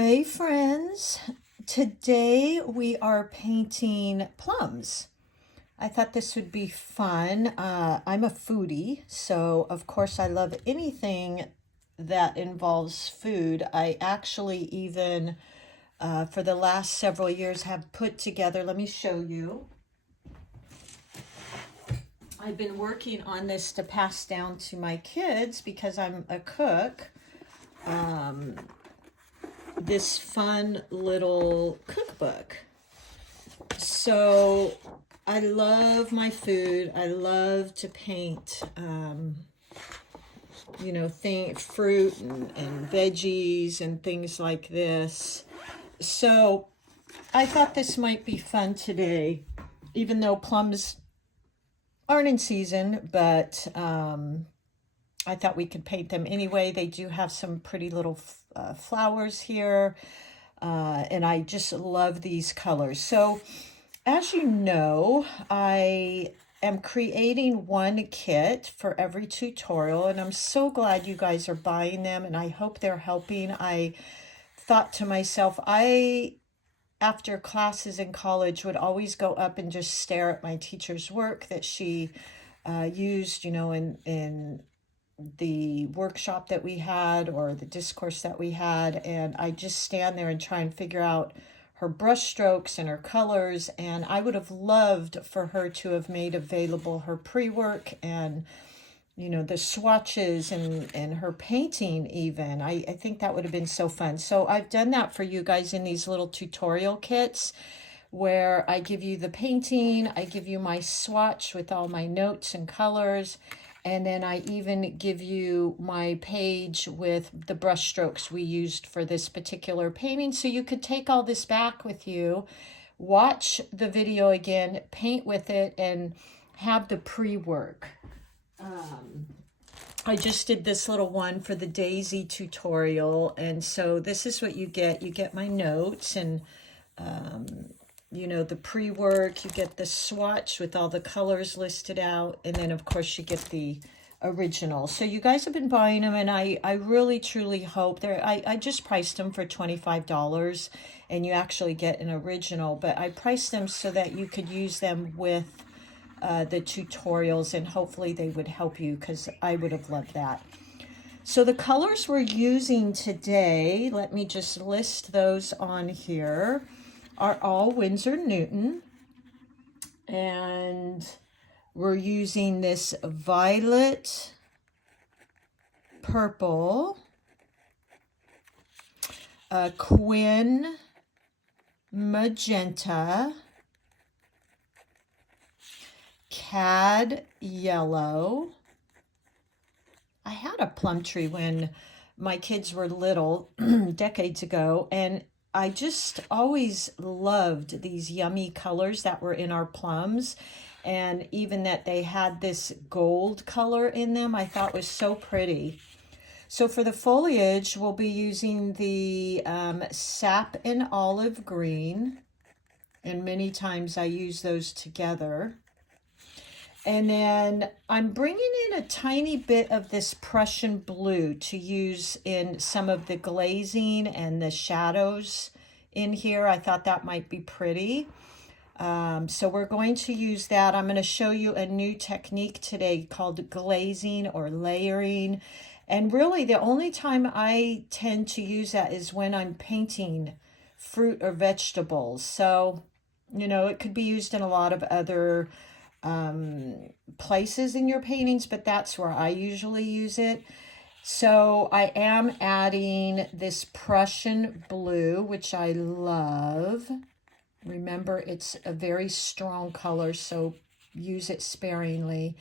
Hi friends, today we are painting plums. I thought this would be fun. I'm a foodie, so of course I love anything that involves food. I actually even, for the last several years, have put together, let me show you. I've been working on this to pass down to my kids because I'm a cook. This fun little cookbook. So I love my food. I love to paint, fruit and veggies and things like this. So I thought this might be fun today, even though plums aren't in season, but I thought we could paint them anyway. They do have some pretty little flowers here, and I just love these colors. So as you know, I am creating one kit for every tutorial, and I'm so glad you guys are buying them, and I hope they're helping. I thought to myself, after classes in college, would always go up and just stare at my teacher's work that she used, in the workshop that we had or the discourse that we had, and I just stand there and try and figure out her brush strokes and her colors. And I would have loved for her to have made available her pre-work and the swatches and her painting even. I think that would have been so fun. So I've done that for you guys in these little tutorial kits where I give you the painting, I give you my swatch with all my notes and colors, and then I even give you my page with the brush strokes we used for this particular painting. So you could take all this back with you, watch the video again, paint with it, and have the pre-work. I just did this little one for the Daisy tutorial, and so this is what you get. You get my notes and the pre-work, you get the swatch with all the colors listed out, and then of course you get the original. So you guys have been buying them, and I really truly hope I just priced them for $25, and you actually get an original, but I priced them so that you could use them with the tutorials, and hopefully they would help you because I would have loved that. So the colors we're using today, let me just list those on here, are all Winsor Newton, and we're using this violet, purple, Quin magenta, cad yellow. I had a plum tree when my kids were little decades ago, and I just always loved these yummy colors that were in our plums, and even that they had this gold color in them, I thought was so pretty. So for the foliage, we'll be using the sap and olive green, and many times I use those together. And then I'm bringing in a tiny bit of this Prussian Blue to use in some of the glazing and the shadows in here. I thought that might be pretty. So we're going to use that. I'm going to show you a new technique today called glazing or layering. And really the only time I tend to use that is when I'm painting fruit or vegetables. So, it could be used in a lot of other places in your paintings, but that's where I usually use it. So I am adding this Prussian Blue, which I love. Remember, it's a very strong color, so use it sparingly.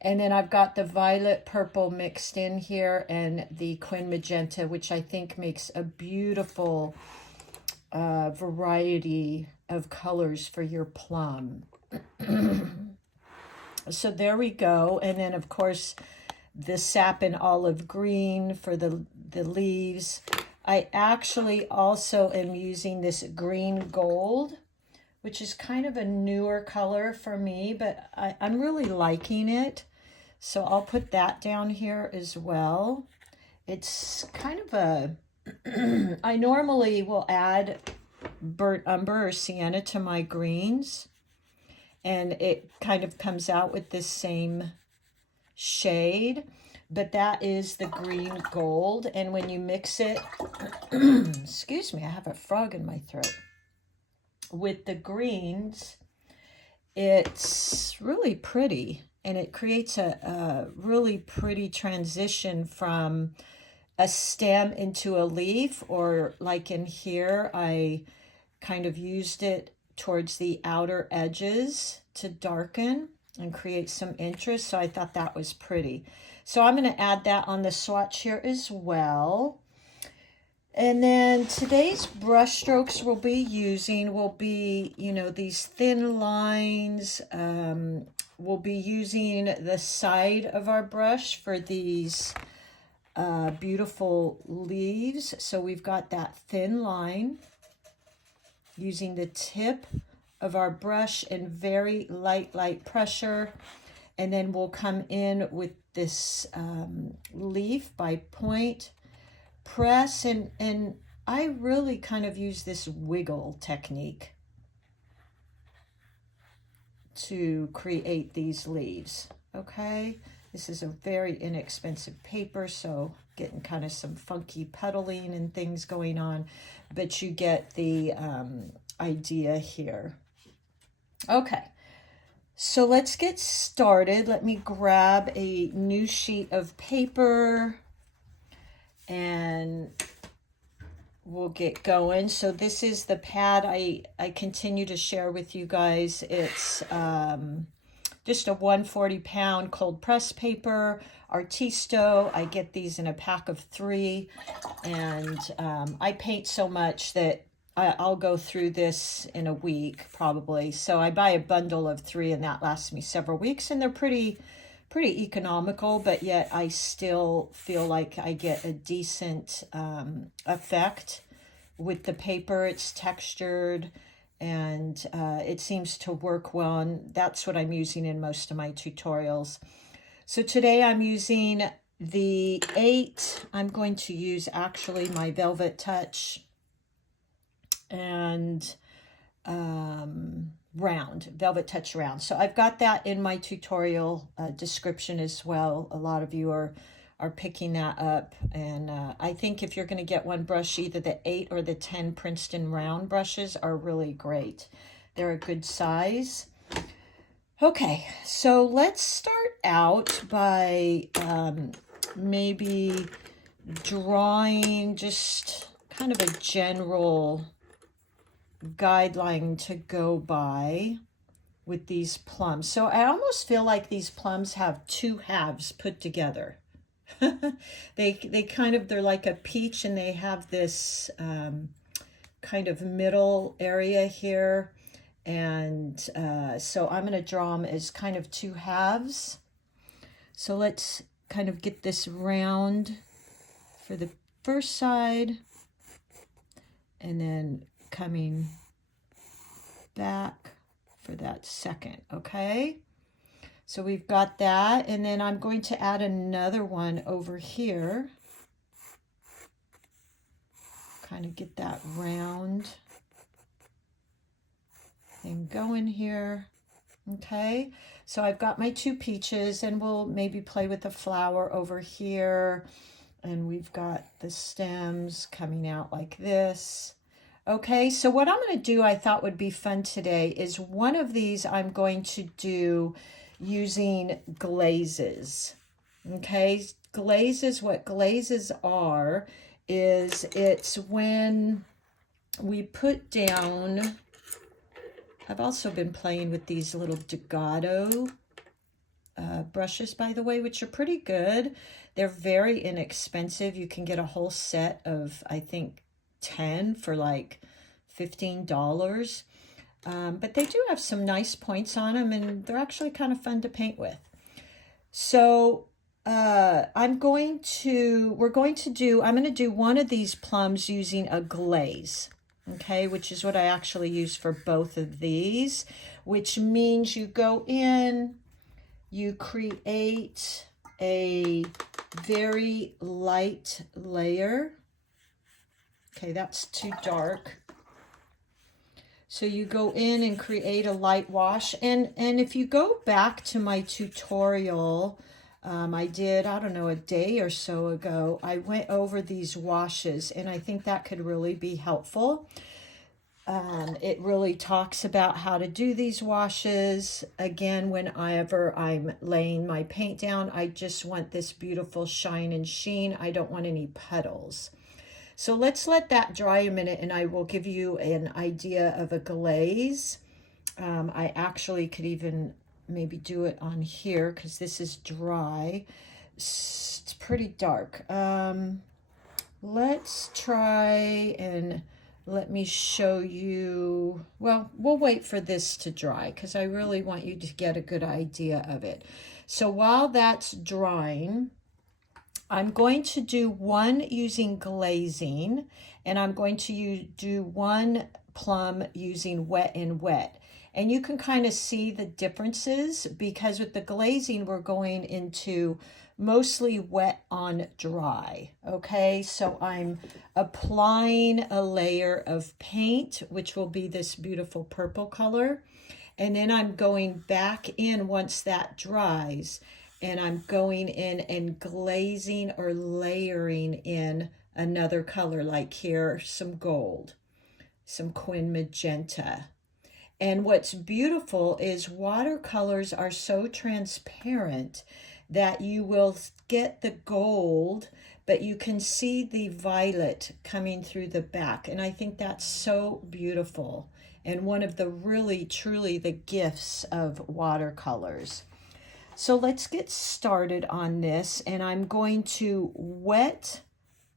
And then I've got the violet purple mixed in here and the Quin magenta, which I think makes a beautiful variety of colors for your plum. So there we go. And then of course the sap and olive green for the leaves. I actually also am using this green gold, which is kind of a newer color for me, but I'm really liking it. So I'll put that down here as well. It's kind of a I normally will add burnt umber or sienna to my greens, and it kind of comes out with this same shade, but that is the green gold. And when you mix it, excuse me, I have a frog in my throat, with the greens, it's really pretty, and it creates a really pretty transition from a stem into a leaf, or like in here, I kind of used it towards the outer edges to darken and create some interest. So I thought that was pretty. So I'm going to add that on the swatch here as well. And then today's brush strokes we'll be using will be, you know, these thin lines. We'll be using the side of our brush for these beautiful leaves. So we've got that thin line, using the tip of our brush and very light pressure. And then we'll come in with this leaf by point, press, and I really kind of use this wiggle technique to create these leaves. Okay, this is a very inexpensive paper, so getting kind of some funky petaling and things going on, but you get the idea here. Okay, so let's get started. Let me grab a new sheet of paper and we'll get going. So this is the pad I continue to share with you guys. It's just a 140-pound cold press paper, Artisto. I get these in a pack of 3, and I paint so much that I'll go through this in a week probably. So I buy a bundle of 3, and that lasts me several weeks, and they're pretty economical, but yet I still feel like I get a decent effect with the paper. It's textured, and it seems to work well, and that's what I'm using in most of my tutorials. So today I'm using the 8. I'm going to use actually my Velvet Touch and round, Velvet Touch round. So I've got that in my tutorial description as well. A lot of you are picking that up, and I think if you're going to get one brush, either the 8 or the 10 Princeton round brushes are really great. They're a good size. Okay, so let's start out by maybe drawing just kind of a general guideline to go by with these plums. So I almost feel like these plums have 2 halves put together. they kind of, they're like a peach, and they have this kind of middle area here, and so I'm going to draw them as kind of 2 halves. So let's kind of get this round for the first side, and then coming back for that second. Okay, so we've got that, and then I'm going to add another one over here, kind of get that round thing going here. Okay, so I've got my 2 peaches, and we'll maybe play with the flower over here, and we've got the stems coming out like this. Okay, so what I'm going to do, I thought would be fun today, is one of these I'm going to do using glazes. Okay, glazes, what glazes are, is it's when we put down, I've also been playing with these little Dugato brushes, by the way, which are pretty good. They're very inexpensive. You can get a whole set of, I think, 10 for like $15. But they do have some nice points on them, and they're actually kind of fun to paint with. So I'm going to do one of these plums using a glaze, okay, which is what I actually use for both of these, which means you go in, you create a very light layer Okay, that's too dark. So you go in and create a light wash. And if you go back to my tutorial, I did, I don't know, a day or so ago, I went over these washes, and I think that could really be helpful. It really talks about how to do these washes. Again, whenever I'm laying my paint down, I just want this beautiful shine and sheen. I don't want any puddles. So let's let that dry a minute, and I will give you an idea of a glaze. I actually could even maybe do it on here because this is dry. It's pretty dark. Let's try and let me show you. Well, we'll wait for this to dry because I really want you to get a good idea of it. So while that's drying, I'm going to do one using glazing, and I'm going to do one plum using wet and wet. And you can kind of see the differences because with the glazing, we're going into mostly wet on dry. Okay, so I'm applying a layer of paint, which will be this beautiful purple color. And then I'm going back in once that dries, and I'm going in and glazing or layering in another color, like here, some gold, some quin magenta. And what's beautiful is watercolors are so transparent that you will get the gold, but you can see the violet coming through the back. And I think that's so beautiful, and one of the really, truly the gifts of watercolors. So let's get started on this, and I'm going to wet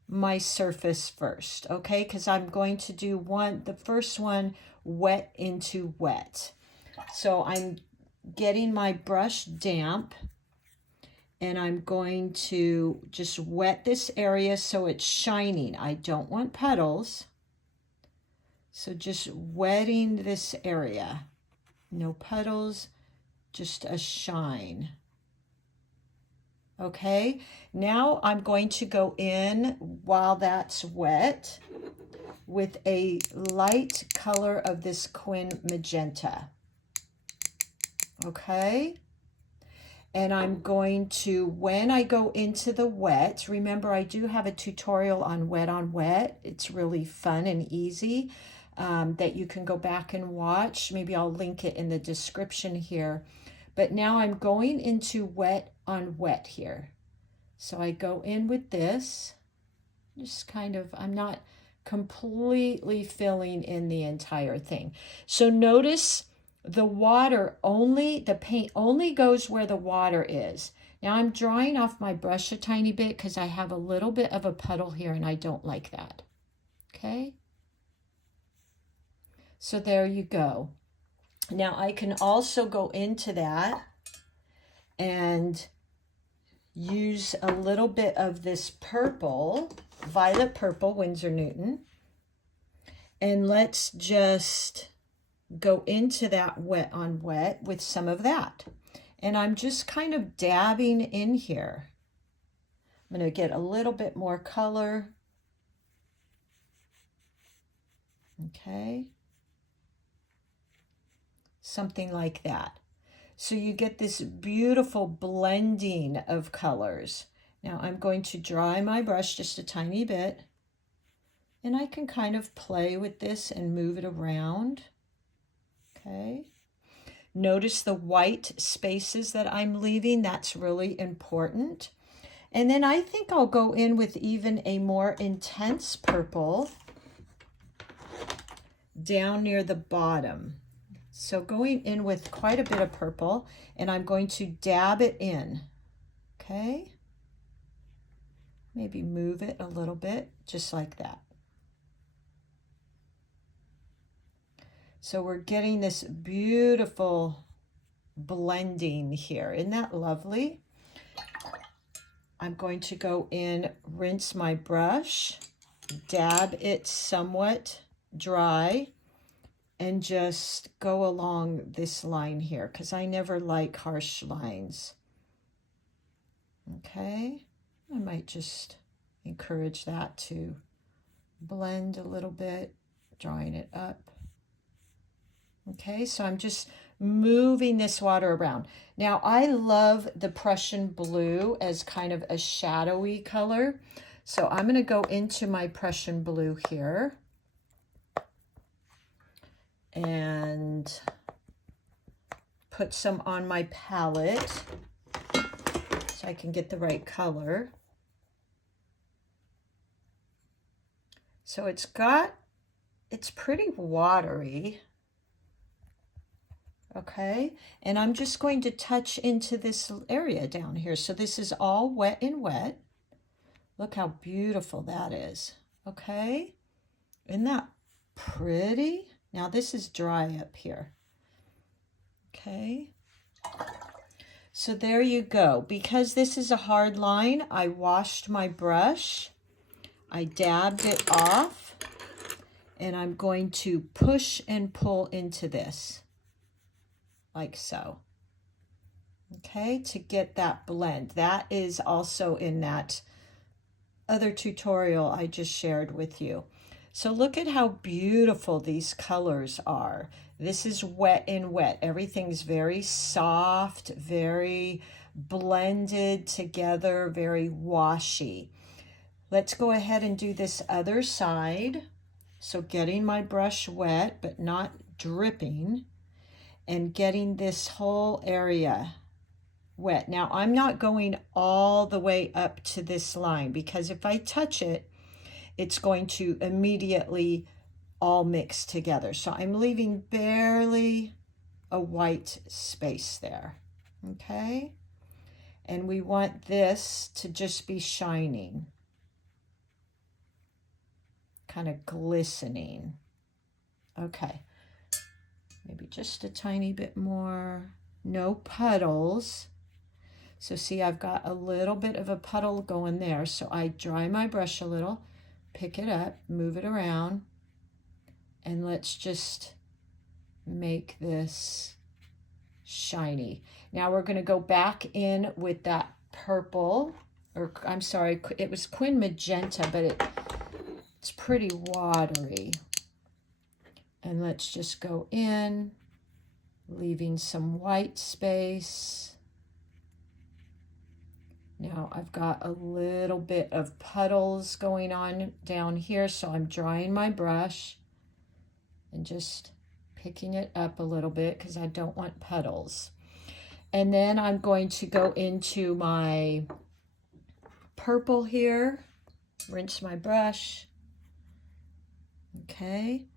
my surface first, okay? Because I'm going to do the first one wet into wet. So I'm getting my brush damp, and I'm going to just wet this area so it's shining. I don't want puddles. So just wetting this area. No puddles, just a shine. Okay, now I'm going to go in while that's wet with a light color of this quin magenta. Okay, and I'm going to, when I go into the wet, remember I do have a tutorial on wet. It's really fun and easy that you can go back and watch. Maybe I'll link it in the description here. But now I'm going into wet on wet here. So I go in with this, just kind of, I'm not completely filling in the entire thing. So notice the water only, the paint only goes where the water is. Now I'm drying off my brush a tiny bit because I have a little bit of a puddle here and I don't like that. Okay. So there you go. Now I can also go into that and use a little bit of this purple, violet purple, Winsor Newton. And let's just go into that wet on wet with some of that. And I'm just kind of dabbing in here. I'm going to get a little bit more color. Okay. Something like that. So you get this beautiful blending of colors. Now I'm going to dry my brush just a tiny bit, and I can kind of play with this and move it around. Okay. Notice the white spaces that I'm leaving. That's really important. And then I think I'll go in with even a more intense purple down near the bottom. So going in with quite a bit of purple, and I'm going to dab it in, okay? Maybe move it a little bit, just like that. So we're getting this beautiful blending here. Isn't that lovely? I'm going to go in, rinse my brush, dab it somewhat dry, and just go along this line here because I never like harsh lines. Okay, I might just encourage that to blend a little bit, drawing it up. Okay, so I'm just moving this water around. Now, I love the Prussian Blue as kind of a shadowy color. So I'm going to go into my Prussian Blue here and put some on my palette so I can get the right color. So it's pretty watery. Okay, and I'm just going to touch into this area down here. So this is all wet and wet. Look how beautiful that is. Okay, isn't that pretty? Now this is dry up here. Okay, so there you go. Because this is a hard line, I washed my brush. I dabbed it off, and I'm going to push and pull into this. Like so. Okay, to get that blend. That is also in that other tutorial I just shared with you. So look at how beautiful these colors are. This is wet and wet. Everything's very soft, very blended together, very washy. Let's go ahead and do this other side. So getting my brush wet, but not dripping, and getting this whole area wet. Now, I'm not going all the way up to this line because if I touch it, it's going to immediately all mix together. So I'm leaving barely a white space there, okay? And we want this to just be shining, kind of glistening. Okay. Maybe just a tiny bit more. No puddles. So see, I've got a little bit of a puddle going there. So I dry my brush a little, pick it up, move it around, and let's just make this shiny. Now we're going to go back in with that purple, or I'm sorry, it was Quin Magenta, but it's pretty watery. And let's just go in, leaving some white space. Now I've got a little bit of puddles going on down here, so I'm drying my brush and just picking it up a little bit because I don't want puddles. And then I'm going to go into my purple here, rinse my brush, okay,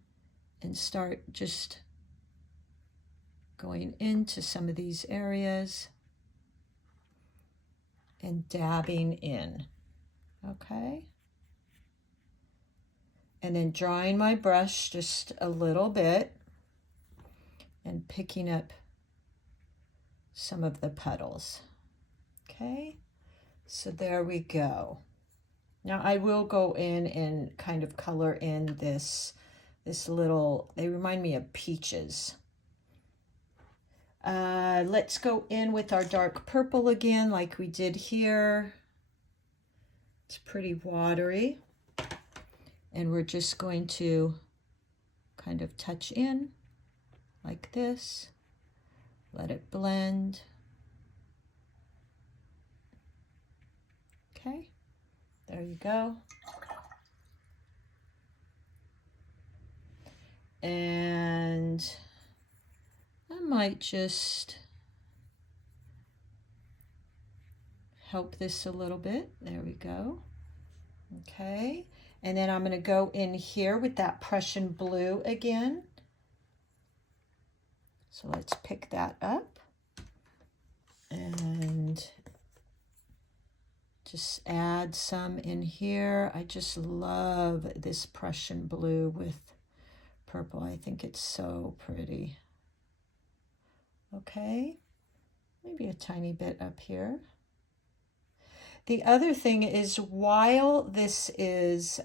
and start just going into some of these areas and dabbing in, okay? And then drying my brush just a little bit and picking up some of the puddles, okay? So there we go. Now I will go in and kind of color in this little, they remind me of peaches. Let's go in with our dark purple again, like we did here. It's pretty watery. And we're just going to kind of touch in like this. Let it blend. Okay, there you go. And I might just help this a little bit. There we go. Okay, and then I'm going to go in here with that Prussian Blue again. So let's pick that up and just add some in here. I just love this Prussian Blue with purple. I think it's so pretty. Okay, maybe a tiny bit up here. The other thing is, while this is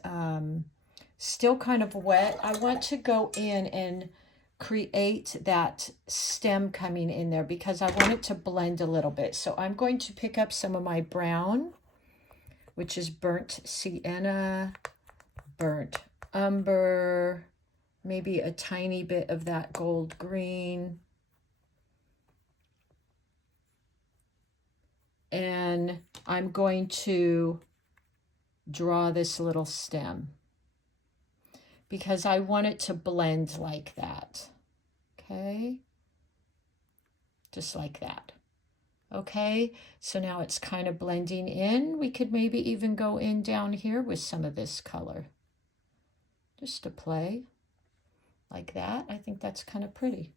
still kind of wet, I want to go in and create that stem coming in there because I want it to blend a little bit. So I'm going to pick up some of my brown, which is burnt sienna, burnt umber, maybe a tiny bit of that gold green. And I'm going to draw this little stem because I want it to blend like that. Okay, just like that. Okay, so now it's kind of blending in. We could maybe even go in down here with some of this color, just to play like that. I think that's kind of pretty.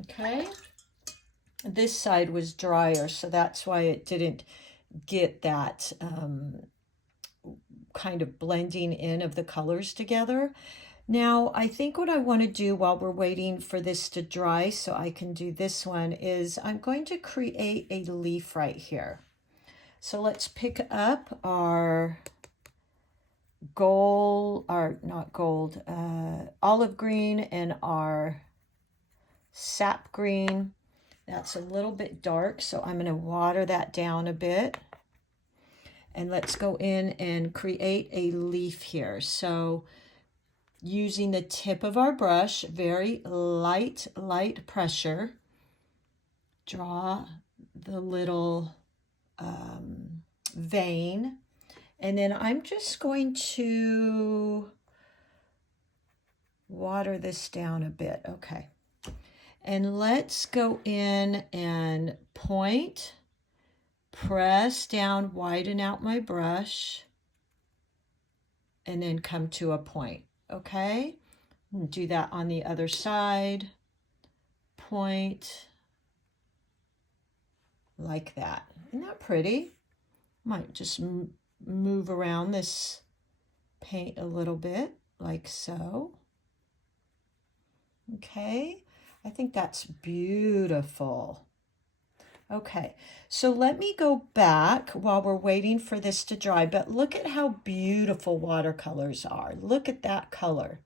Okay, this side was drier, so that's why it didn't get that kind of blending in of the colors together. Now, I think what I want to do while we're waiting for this to dry so I can do this one is I'm going to create a leaf right here. So let's pick up our gold, or not gold, olive green and our sap green. That's a little bit dark, so I'm going to water that down a bit. And let's go in and create a leaf here. So using the tip of our brush, very light pressure, draw the little vein. And then I'm just going to water this down a bit. Okay. And let's go in and point, press down, widen out my brush, and then come to a point. Okay, and do that on the other side, point, like that. Isn't that pretty? Might just move around this paint a little bit, like so. Okay, I think that's beautiful. Okay, so let me go back while we're waiting for this to dry, but look at how beautiful watercolors are. Look at that color.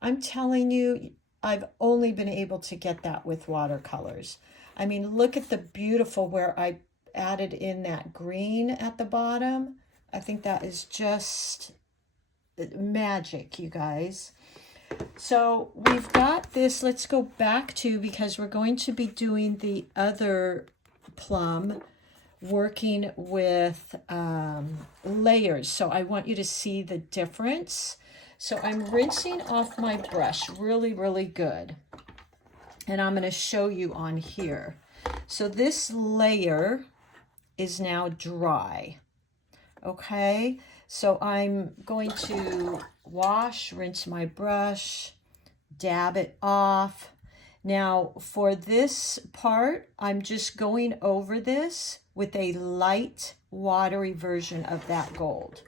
I'm telling you, I've only been able to get that with watercolors. I mean, look at the beautiful where I added in that green at the bottom. I think that is just magic, you guys. So we've got this, let's go back to, because we're going to be doing the other plum, working with layers. So I want you to see the difference. So I'm rinsing off my brush really good. And I'm going to show you on here. So this layer is now dry. Okay, so I'm going to wash, rinse my brush, dab it off. Now for this part, I'm just going over this with a light, watery version of that gold.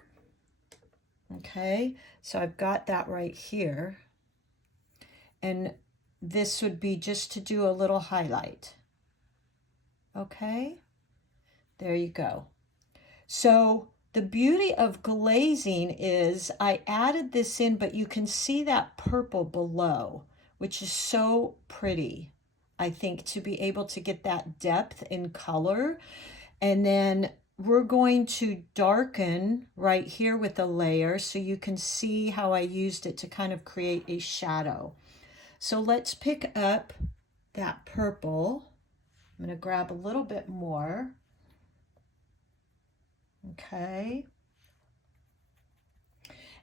Okay, so I've got that right here. And this would be just to do a little highlight. Okay, there you go. So the beauty of glazing is I added this in, but you can see that purple below, which is so pretty, I think, to be able to get that depth in color. And then we're going to darken right here with a layer so you can see how I used it to kind of create a shadow. So let's pick up that purple. I'm going to grab a little bit more. Okay.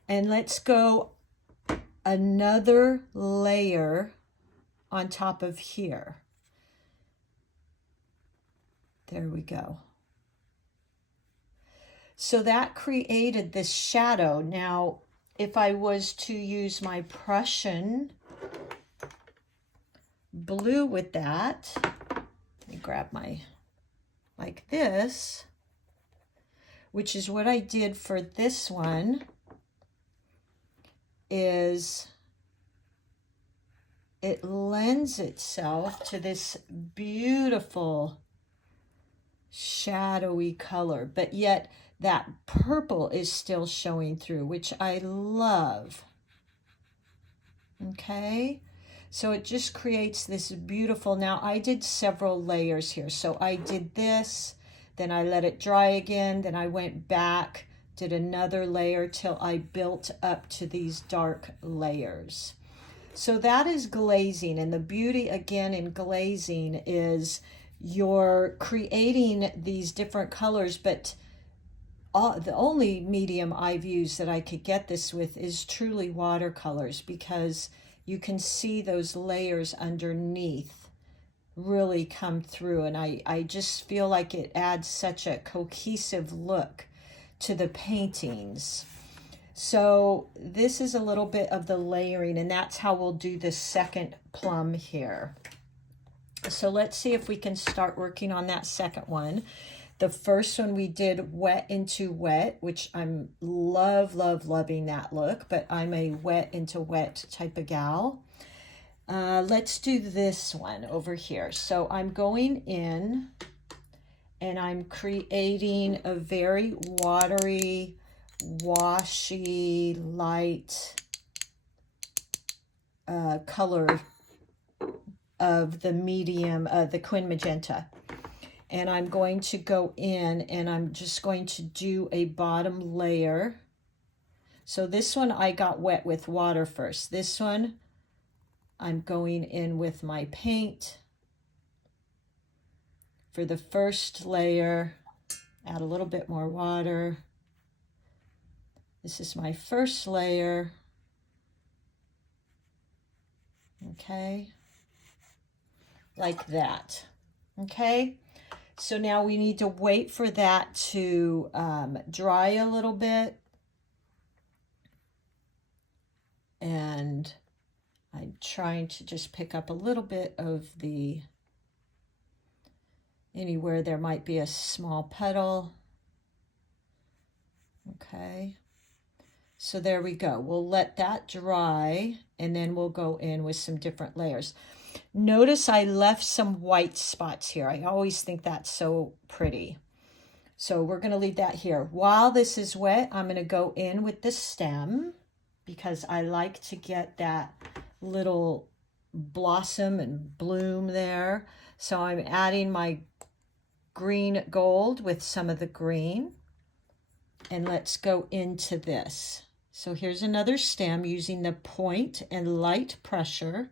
And let's go another layer on top of here. There we go. So that created this shadow. Now, if I was to use my Prussian Blue with that, let me grab my, like this, which is what I did for this one, is it lends itself to this beautiful shadowy color, but yet that purple is still showing through, which I love. Okay, so it just creates this beautiful, now I did several layers here. So I did this, then I let it dry again, then I went back did another layer till I built up to these dark layers. So that is glazing, and the beauty again in glazing is you're creating these different colors, but the only medium I've used that I could get this with is truly watercolors, because you can see those layers underneath really come through, and I just feel like it adds such a cohesive look to the paintings. So this is a little bit of the layering, and that's how we'll do the second plum here. So let's see if we can start working on that second one. The first one we did wet into wet, which I'm loving that look, but I'm a wet into wet type of gal. Let's do this one over here. So I'm going in and I'm creating a very watery, washy, light color of the medium, the Quin Magenta. And I'm going to go in and I'm just going to do a bottom layer. So this one I got wet with water first. This one I'm going in with my paint for the first layer. Add a little bit more water. This is my first layer. Okay, like that. Okay, so now we need to wait for that to dry a little bit. And I'm trying to just pick up a little bit of the, anywhere there might be a small petal. Okay, so there we go. We'll let that dry and then we'll go in with some different layers. Notice I left some white spots here. I always think that's so pretty. So we're going to leave that here. While this is wet, I'm going to go in with the stem because I like to get that little blossom and bloom there. So I'm adding my green gold with some of the green. And let's go into this. So here's another stem using the point and light pressure.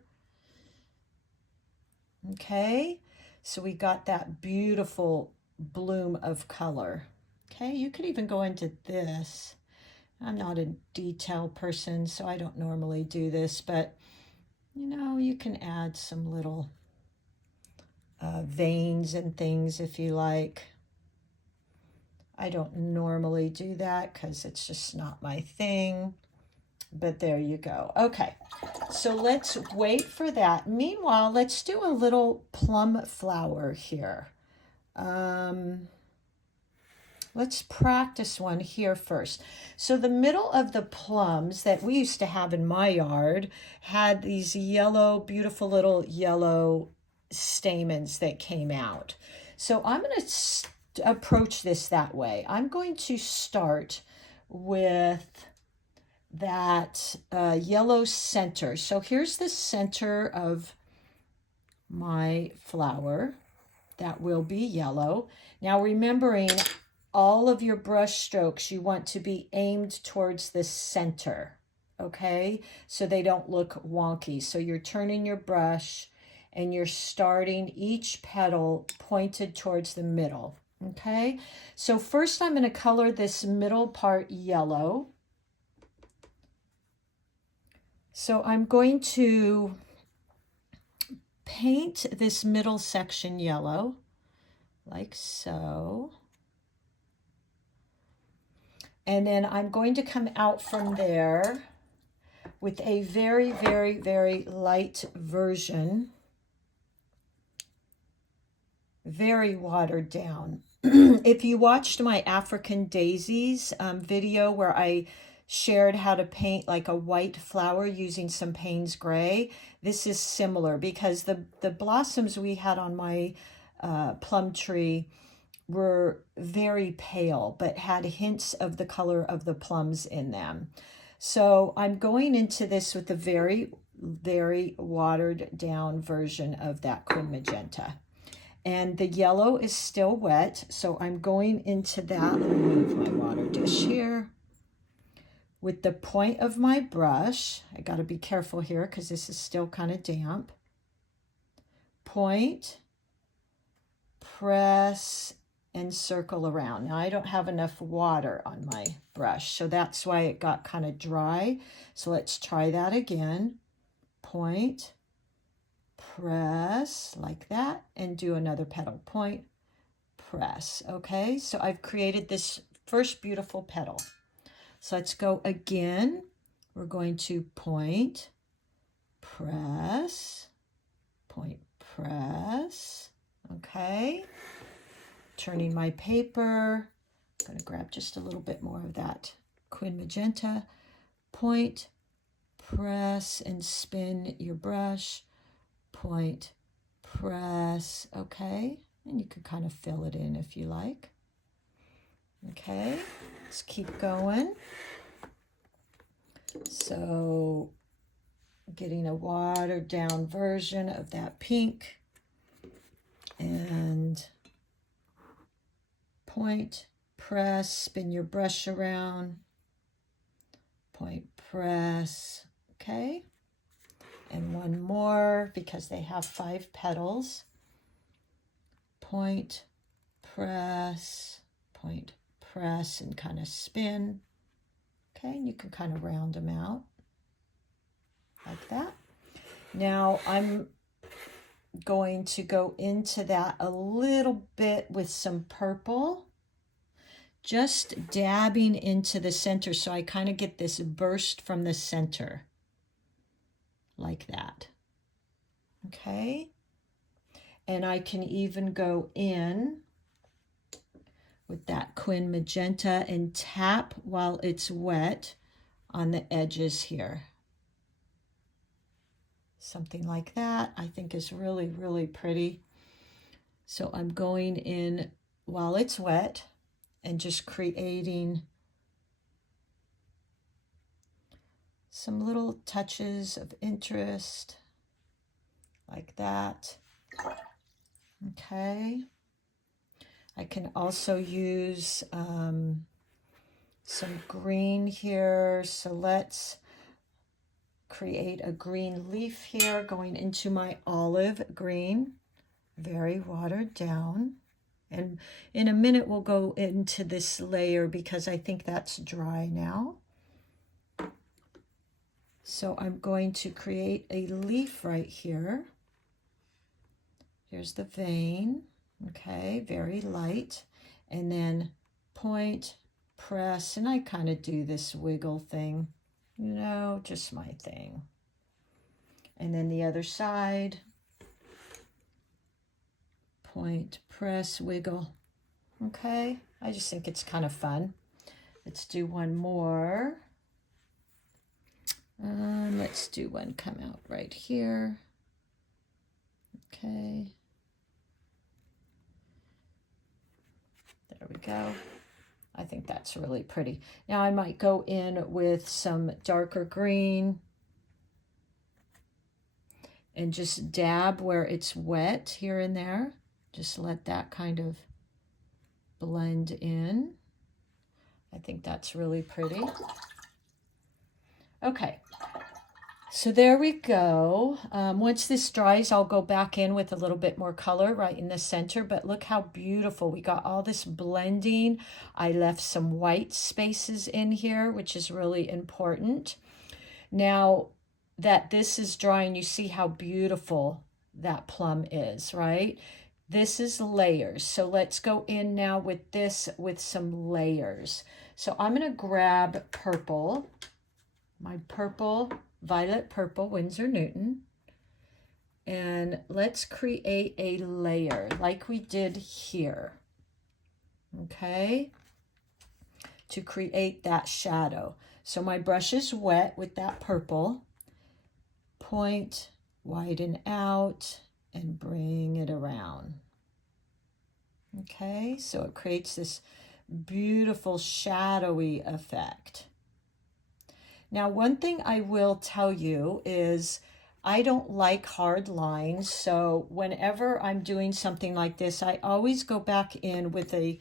Okay, so we got that beautiful bloom of color. Okay, you could even go into this. I'm not a detail person, so I don't normally do this, but you know, you can add some little veins and things if you like. I don't normally do that because it's just not my thing, but there you go. Okay, so let's wait for that. Meanwhile, let's do a little plum flower here. Let's practice one here first. So the middle of the plums that we used to have in my yard had these yellow, beautiful little yellow stamens that came out. So I'm going to approach this that way. I'm going to start with that yellow center. So here's the center of my flower that will be yellow. Now remembering all of your brush strokes, you want to be aimed towards the center, okay? So they don't look wonky. So you're turning your brush and you're starting each petal pointed towards the middle. Okay, so first I'm going to color this middle part yellow. So I'm going to paint this middle section yellow, like so. And then I'm going to come out from there with a very, very, very light version, very watered down. If you watched my African daisies video where I shared how to paint like a white flower using some Payne's gray, this is similar because the blossoms we had on my plum tree were very pale but had hints of the color of the plums in them. So I'm going into this with a very, very watered down version of that Quin Magenta. And the yellow is still wet, so I'm going into that. Let me move my water dish here. With the point of my brush, I got to be careful here because this is still kind of damp. Point, press, and circle around. Now I don't have enough water on my brush, so that's why it got kind of dry. So let's try that again. Point, press like that, and do another petal. Point, press. Okay, so I've created this first beautiful petal. So let's go again. We're going to point, press, point, press. Okay, turning my paper. I'm going to grab just a little bit more of that Quin Magenta. Point, press, and spin your brush. Point, press. Okay, and you can kind of fill it in if you like. Okay, let's keep going. So getting a watered down version of that pink, and point, press, spin your brush around, point, press. Okay, and one more because they have 5 petals. Point, press, point, press, and kind of spin. Okay, and you can kind of round them out like that. Now I'm going to go into that a little bit with some purple, just dabbing into the center so I kind of get this burst from the center like that. Okay, and I can even go in with that Quin Magenta and tap while it's wet on the edges here. Something like that I think is really, really pretty. So I'm going in while it's wet and just creating some little touches of interest like that. Okay. I can also use some green here. So let's create a green leaf here going into my olive green, very watered down. And in a minute we'll go into this layer because I think that's dry now. So I'm going to create a leaf right here. Here's the vein. Okay, very light. And then point, press, and I kind of do this wiggle thing. You know, just my thing. And then the other side. Point, press, wiggle. Okay, I just think it's kind of fun. Let's do one more. Let's do one come out right here. Okay. There we go. I think that's really pretty. Now I might go in with some darker green and just dab where it's wet here and there. Just let that kind of blend in. I think that's really pretty. Okay, so there we go. Once this dries, I'll go back in with a little bit more color right in the center, but look how beautiful. We got all this blending. I left some white spaces in here, which is really important. Now that this is drying, you see how beautiful that plum is, right? This is layers. So let's go in now with this with some layers. So I'm going to grab purple, my purple, violet purple Winsor Newton, and let's create a layer like we did here, okay, to create that shadow. So my brush is wet with that purple. Point, widen out, and bring it around. Okay, so it creates this beautiful shadowy effect. Now, one thing I will tell you is I don't like hard lines, so whenever I'm doing something like this, I always go back in with a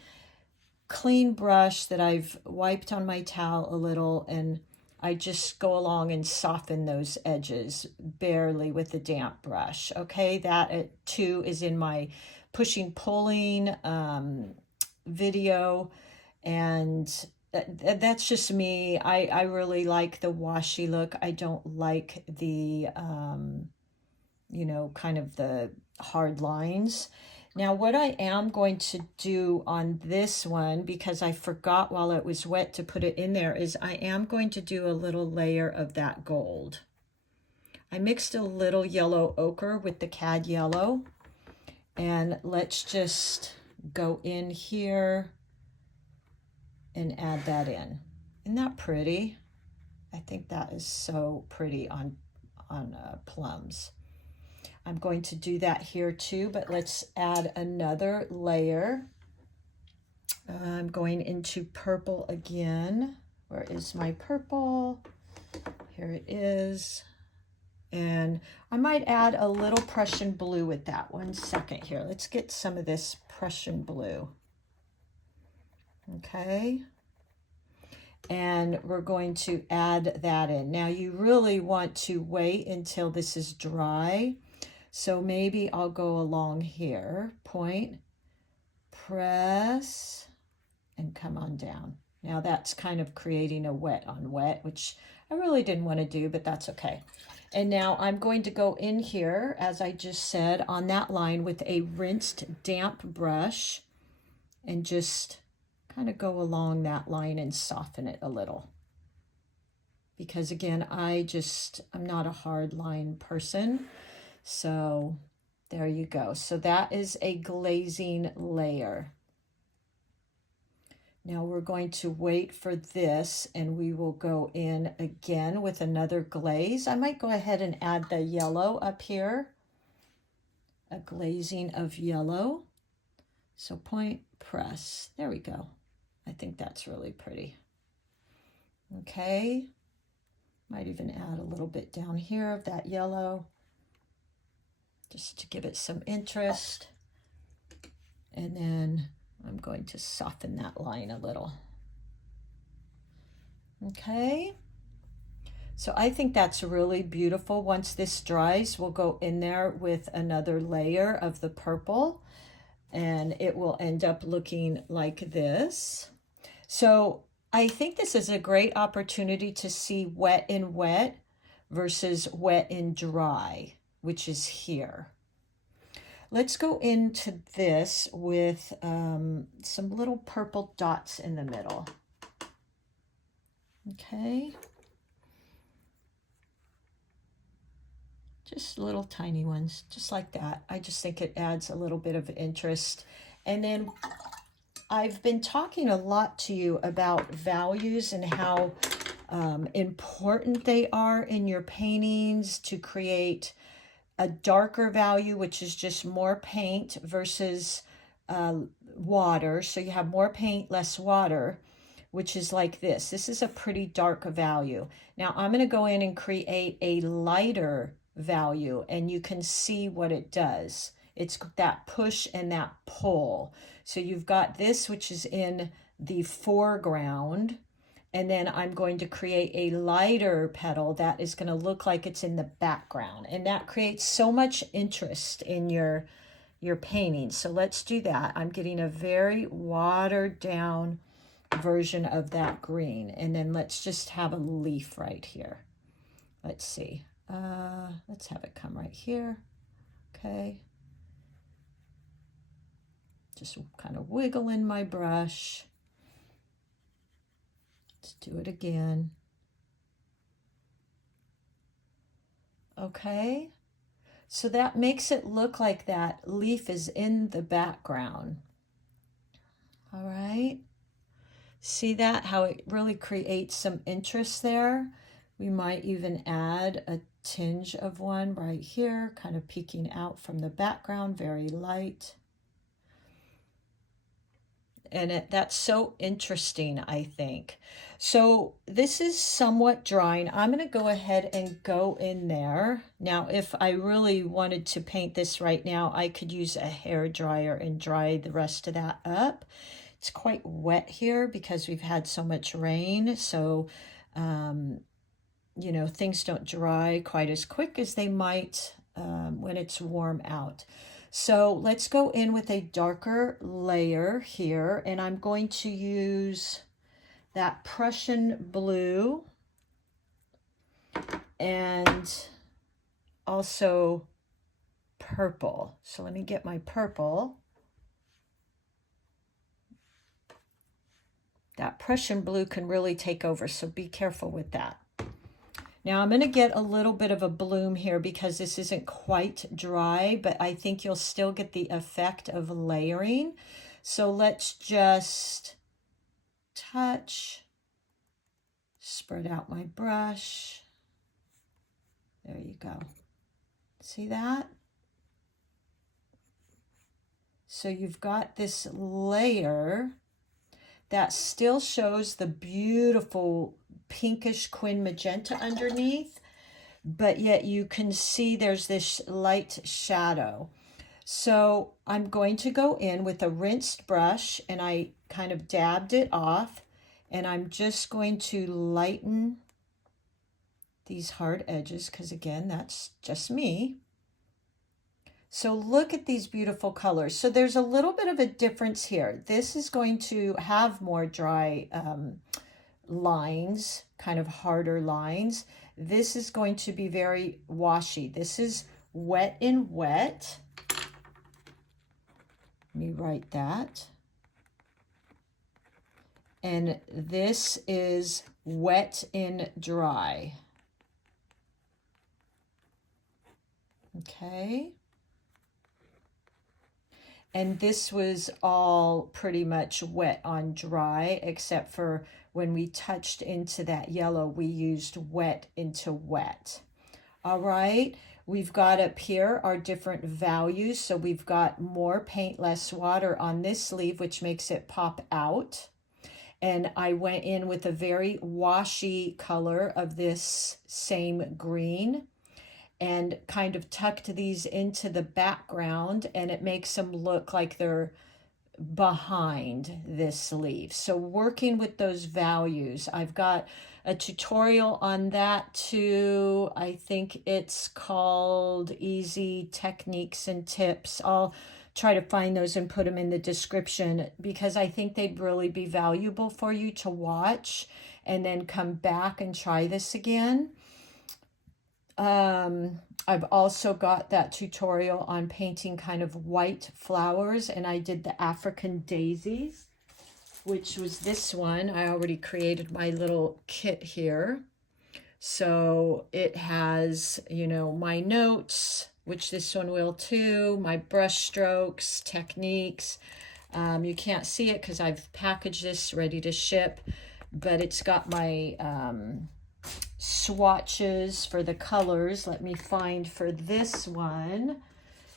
clean brush that I've wiped on my towel a little, and I just go along and soften those edges barely with a damp brush. Okay, that too is in my pushing pulling video, and that's just me. I really like the washy look. I don't like the you know, kind of the hard lines. Now, what I am going to do on this one, because I forgot while it was wet to put it in there, is I am going to do a little layer of that gold. I mixed a little yellow ochre with the cad yellow, and let's just go in here and add that in. Isn't that pretty? I think that is so pretty on plums. I'm going to do that here too, but let's add another layer. I'm going into purple again. Where is my purple? Here it is. And I might add a little Prussian blue with that. 1 second here. Let's get some of this Prussian blue. Okay. And we're going to add that in. Now you really want to wait until this is dry. So maybe I'll go along here, point, press, and come on down. Now that's kind of creating a wet on wet, which I really didn't want to do, but that's okay. And now I'm going to go in here, as I just said, on that line with a rinsed damp brush and just kind of go along that line and soften it a little. Because again, I'm not a hard line person. So there you go. So that is a glazing layer. Now we're going to wait for this, and we will go in again with another glaze. I might go ahead and add the yellow up here, a glazing of yellow. So point, press, there we go. I think that's really pretty. Okay, might even add a little bit down here of that yellow, just to give it some interest. And then I'm going to soften that line a little. Okay, so I think that's really beautiful. Once this dries, we'll go in there with another layer of the purple, and it will end up looking like this. So I think this is a great opportunity to see wet in wet versus wet in dry, which is here. Let's go into this with some little purple dots in the middle. Okay. Just little tiny ones, just like that. I just think it adds a little bit of interest. And then I've been talking a lot to you about values and how important they are in your paintings to create a darker value, which is just more paint versus water. So you have more paint, less water, which is like this. This is a pretty dark value. Now I'm going to go in and create a lighter value, and you can see what it does. It's that push and that pull. So you've got this, which is in the foreground, and then I'm going to create a lighter petal that is going to look like it's in the background. And that creates so much interest in your painting. So let's do that. I'm getting a very watered down version of that green. And then let's just have a leaf right here. Let's see. Let's have it come right here. Okay. Just kind of wiggle in my brush. Let's do it again. Okay, so that makes it look like that leaf is in the background. All right, see that, how it really creates some interest there? We might even add a tinge of one right here, kind of peeking out from the background, very light. And that's so interesting, I think. So this is somewhat drying. I'm going to go ahead and go in there. Now, if I really wanted to paint this right now, I could use a hair dryer and dry the rest of that up. It's quite wet here because we've had so much rain. So, you know, things don't dry quite as quick as they might when it's warm out. So let's go in with a darker layer here, and I'm going to use that Prussian Blue and also purple. So let me get my purple. That Prussian Blue can really take over, so be careful with that. Now I'm going to get a little bit of a bloom here because this isn't quite dry, but I think you'll still get the effect of layering. So let's just touch, spread out my brush. There you go. See that? So you've got this layer that still shows the beautiful pinkish quin magenta underneath, but yet you can see there's this light shadow. So I'm going to go in with a rinsed brush, and I kind of dabbed it off, and I'm just going to lighten these hard edges because, again, that's just me. So look at these beautiful colors. So there's a little bit of a difference here. This is going to have more dry lines, kind of harder lines. This is going to be very washy. This is wet in wet. Let me write that. And this is wet in dry. Okay. And this was all pretty much wet on dry, except for when we touched into that yellow, we used wet into wet. All right, we've got up here our different values. So we've got more paint, less water on this sleeve, which makes it pop out. And I went in with a very washy color of this same green and kind of tucked these into the background, and it makes them look like they're behind this sleeve. So working with those values, I've got a tutorial on that too. I think it's called Easy Techniques and Tips. I'll try to find those and put them in the description because I think they'd really be valuable for you to watch and then come back and try this again. I've also got that tutorial on painting kind of white flowers, and I did the African daisies, which was this one. I already created my little kit here. So it has, you know, my notes, which this one will too, my brush strokes, techniques. You can't see it because I've packaged this ready to ship, but it's got my swatches for the colors. Let me find for this one.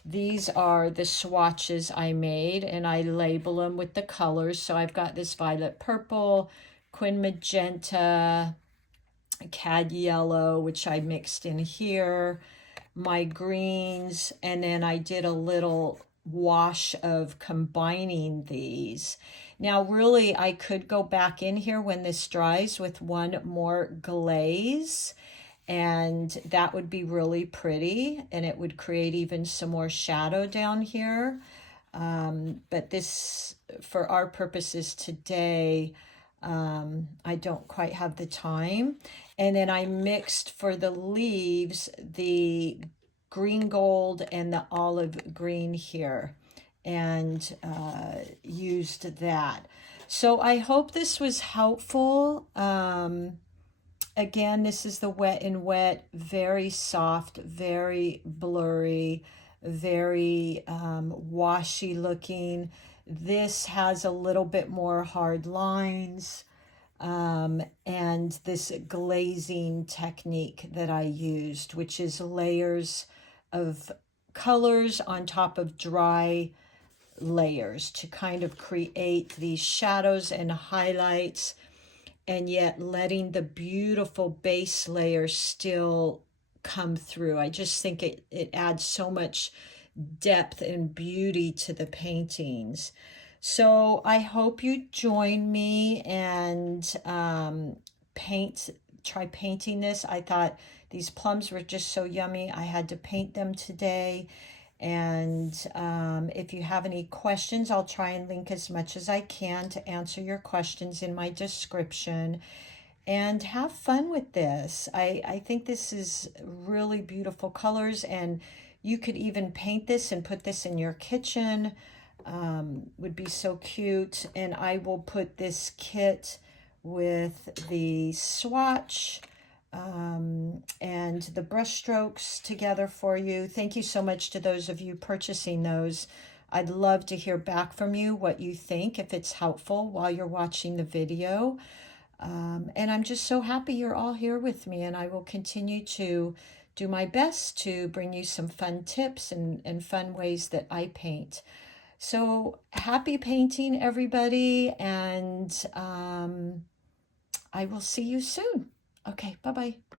These are the swatches I made, and I label them with the colors. So I've got this violet purple, quin magenta, cad yellow, which I mixed in here, my greens, and then I did a little wash of combining these. Now, really, I could go back in here when this dries with one more glaze, and that would be really pretty, and it would create even some more shadow down here. But this, for our purposes today, I don't quite have the time. And then I mixed for the leaves the green gold and the olive green here, and used that. So I hope this was helpful. Again, this is the wet in wet, very soft, very blurry, very washy looking. This has a little bit more hard lines, and this glazing technique that I used, which is layers of colors on top of dry layers to kind of create these shadows and highlights, and yet letting the beautiful base layer still come through. I just think it adds so much depth and beauty to the paintings. So I hope you join me and try painting this. I thought these plums were just so yummy. I had to paint them today. And if you have any questions, I'll try and link as much as I can to answer your questions in my description. And have fun with this. I think this is really beautiful colors, and you could even paint this and put this in your kitchen. Would be so cute. And I will put this kit with the swatch and the brush strokes together for you. Thank you so much to those of you purchasing those. I'd love to hear back from you what you think, if it's helpful while you're watching the video. And I'm just so happy you're all here with me, and I will continue to do my best to bring you some fun tips and fun ways that I paint. So happy painting, everybody, and I will see you soon. Okay, bye-bye.